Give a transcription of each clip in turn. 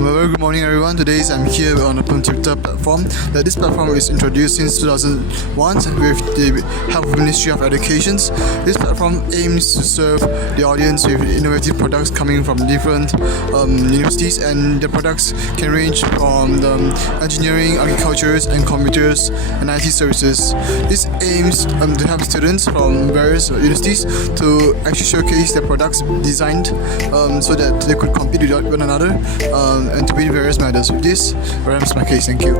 A very good morning, everyone. Today I'm here on the Pecipta platform. This platform is introduced since 2001 with the help of Ministry of Education. This platform aims to serve the audience with innovative products coming from different universities, and the products can range from engineering, agriculture, and computers and IT services. This aims to help students from various universities to actually showcase their products designed so that they could compete with one another and to win various medals. With this, that's my case. Thank you.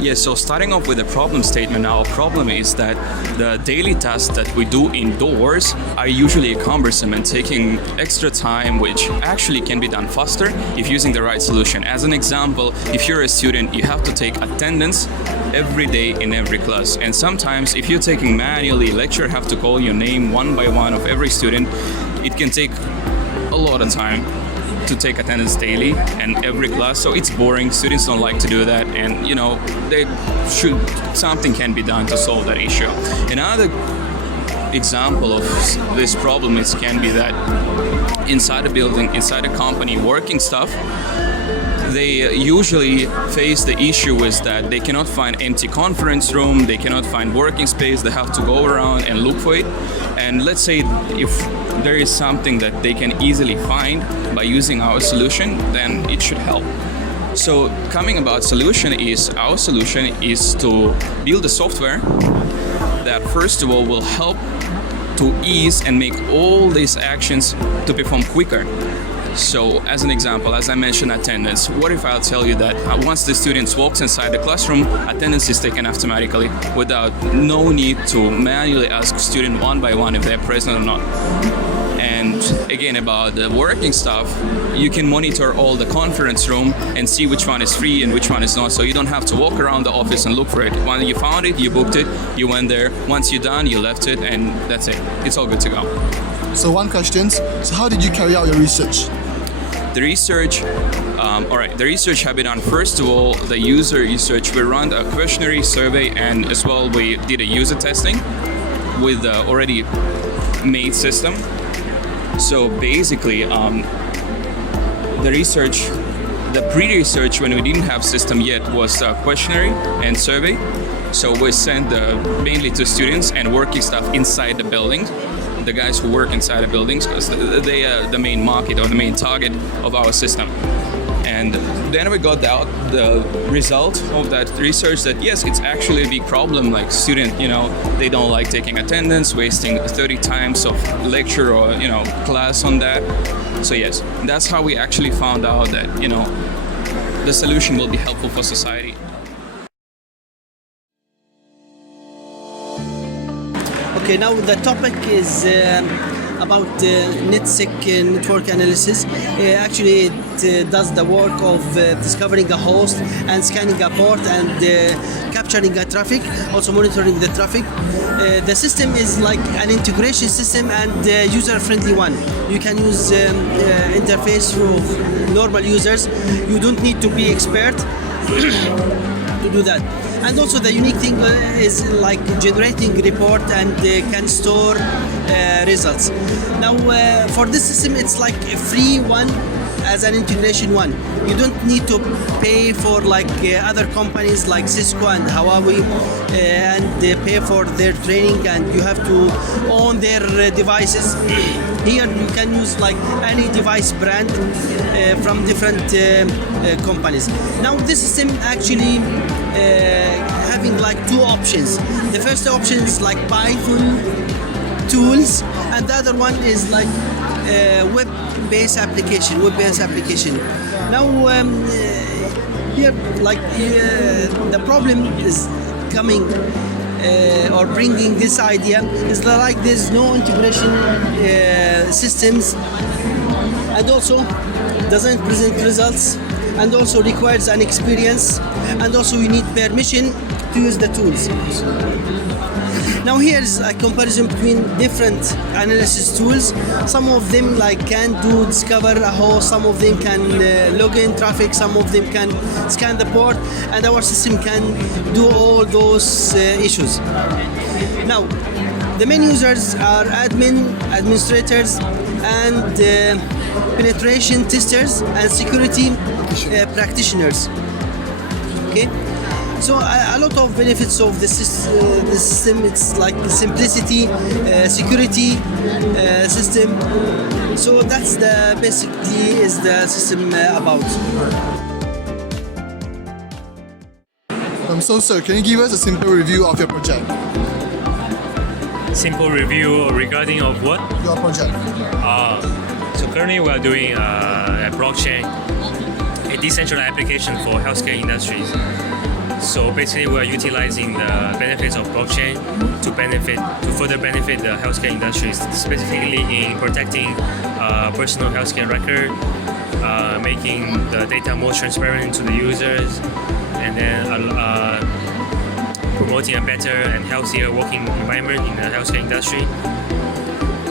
Yeah, so starting off with the problem statement, our problem is that the daily tasks that we do indoors are usually cumbersome and taking extra time, which actually can be done faster if using the right solution. As an example, if you're a student, you have to take attendance every day in every class. And sometimes if you're taking manually, lecturer have to call your name one by one of every student. It can take a lot of time to take attendance daily and every class, so it's boring. Students don't like to do that, and something can be done to solve that issue. Another example of this problem can be that inside a building, inside a company, working staff, they usually face the issue is that they cannot find empty conference room, they cannot find working space, they have to go around and look for it. And let's say if there is something that they can easily find by using our solution, then it should help. So coming about our solution is to build a software that first of all will help to ease and make all these actions to perform quicker. So as an example, as I mentioned, attendance. What if I'll tell you that once the students walks inside the classroom, attendance is taken automatically without no need to manually ask student one by one if they're present or not. And again, about the working staff, you can monitor all the conference room and see which one is free and which one is not. So you don't have to walk around the office and look for it. When you found it, you booked it, you went there. Once you're done, you left it, and that's it. It's all good to go. So one question, so how did you carry out your research? The research have been done. First of all, the user research. We run a questionnaire survey, and as well we did a user testing with the already made system. So basically, the pre-research when we didn't have system yet was a questionnaire and survey. So we sent mainly to students and working staff inside the building. The guys who work inside the buildings, because they are the main market or the main target of our system. And then we got the result of that research that yes, it's actually a big problem. Like student, they don't like taking attendance, wasting 30 times of lecture or class on that. So yes, that's how we actually found out that the solution will be helpful for society. Okay, now the topic is about NetSec network analysis. Actually, it does the work of discovering a host and scanning a port and capturing a traffic, also monitoring the traffic. The system is like an integration system and user-friendly one. You can use interface for normal users. You don't need to be expert to do that. And also the unique thing is like generating report and can store results. Now for this system, it's like a free one as an integration one. You don't need to pay for like other companies like Cisco and Huawei and they pay for their training, and you have to own their devices. Here you can use like any device brand from different companies. Now this system actually having like two options. The first option is like Python tools, and the other one is like web-based application. Now here like the problem is coming or bringing this idea is that like there's no integration systems, and also doesn't present results, and also requires an experience, and also you need permission to use the tools. Now here's a comparison between different analysis tools. Some of them like can discover a host, some of them can log in traffic, some of them can scan the port, and our system can do all those issues. Now The main users are administrators, and penetration testers and security practitioners. Okay, so a lot of benefits of the system. It's like simplicity, security system. So that's the basically is the system about. So sir, can you give us a simple review of your project? Simple review regarding of what? Your project. So currently we are doing a blockchain, a decentralized application for healthcare industries. So basically we are utilizing the benefits of blockchain to further benefit the healthcare industries, specifically in protecting personal healthcare record, making the data more transparent to the users, and then promoting a better and healthier working environment in the healthcare industry.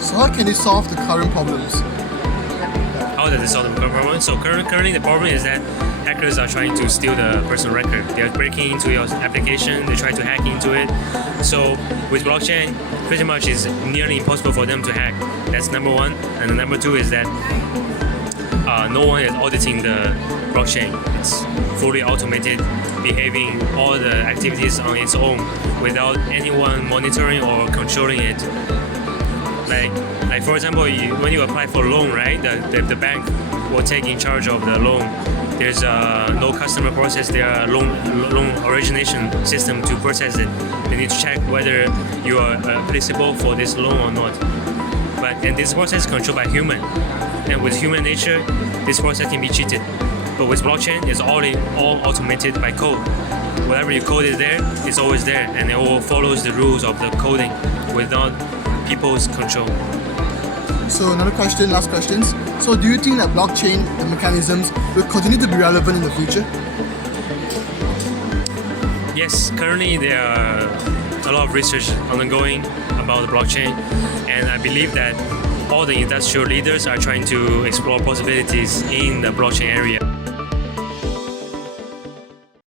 So how can you solve the current problems? How does it solve the current problem? So currently the problem is that hackers are trying to steal the personal record. They are breaking into your application, they try to hack into it. So with blockchain, pretty much it's nearly impossible for them to hack. That's number one. And the number two is that no one is auditing the blockchain. It's fully automated, behaving all the activities on its own without anyone monitoring or controlling it. Like for example, when you apply for a loan, right? The bank will take in charge of the loan. There's no customer process. There are loan origination system to process it. They need to check whether you are applicable for this loan or not. And this process is controlled by human. And with human nature, this process can be cheated. But with blockchain, it's all automated by code. Whatever you code is there, it's always there, and it all follows the rules of the coding without people's control. So another question, last questions. So do you think that blockchain and mechanisms will continue to be relevant in the future? Yes, currently there are a lot of research ongoing about the blockchain, and I believe that all the industrial leaders are trying to explore possibilities in the blockchain area.